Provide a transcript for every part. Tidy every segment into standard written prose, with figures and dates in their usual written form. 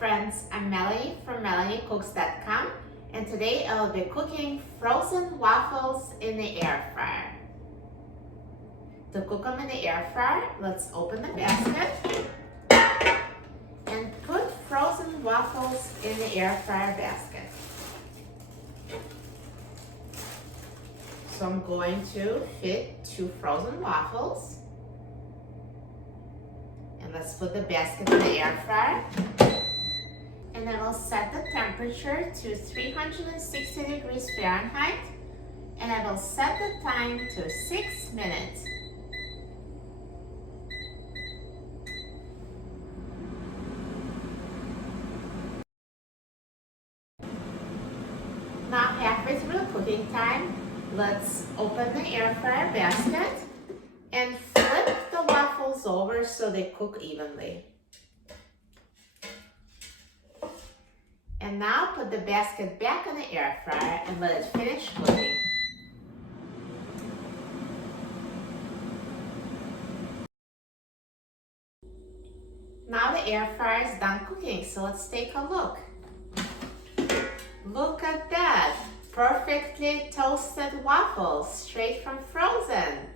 friends, I'm Melanie from MelanieCooks.com, and today I'll be cooking frozen waffles in the air fryer. To cook them in the air fryer, let's open the basket and put frozen waffles in the air fryer basket. So I'm going to fit 2 frozen waffles. And let's put the basket in the air fryer. And I will set the temperature to 360 degrees Fahrenheit. And I will set the time to 6 minutes. Now halfway through the cooking time, let's open the air fryer basket and flip the waffles over so they cook evenly. And now put the basket back in the air fryer and let it finish cooking. Now the air fryer is done cooking, so let's take a look. Look at that! Perfectly toasted waffles, straight from frozen.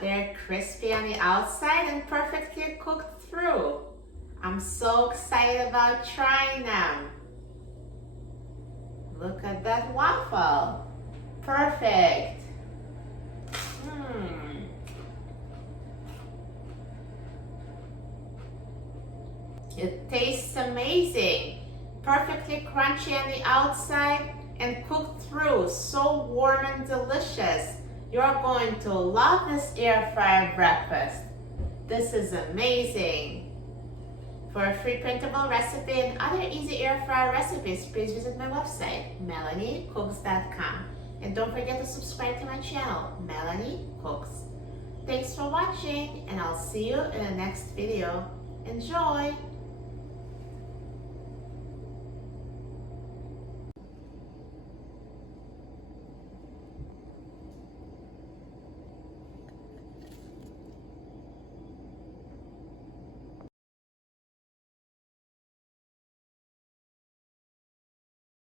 They're crispy on the outside and perfectly cooked through. I'm so excited about trying them. Look at that waffle. Perfect. It tastes amazing. Perfectly crunchy on the outside and cooked through. So warm and delicious. You're going to love this air fryer breakfast. This is amazing. For a free printable recipe and other easy air fryer recipes, please visit my website, MelanieCooks.com. And don't forget to subscribe to my channel, Melanie Cooks. Thanks for watching, and I'll see you in the next video. Enjoy!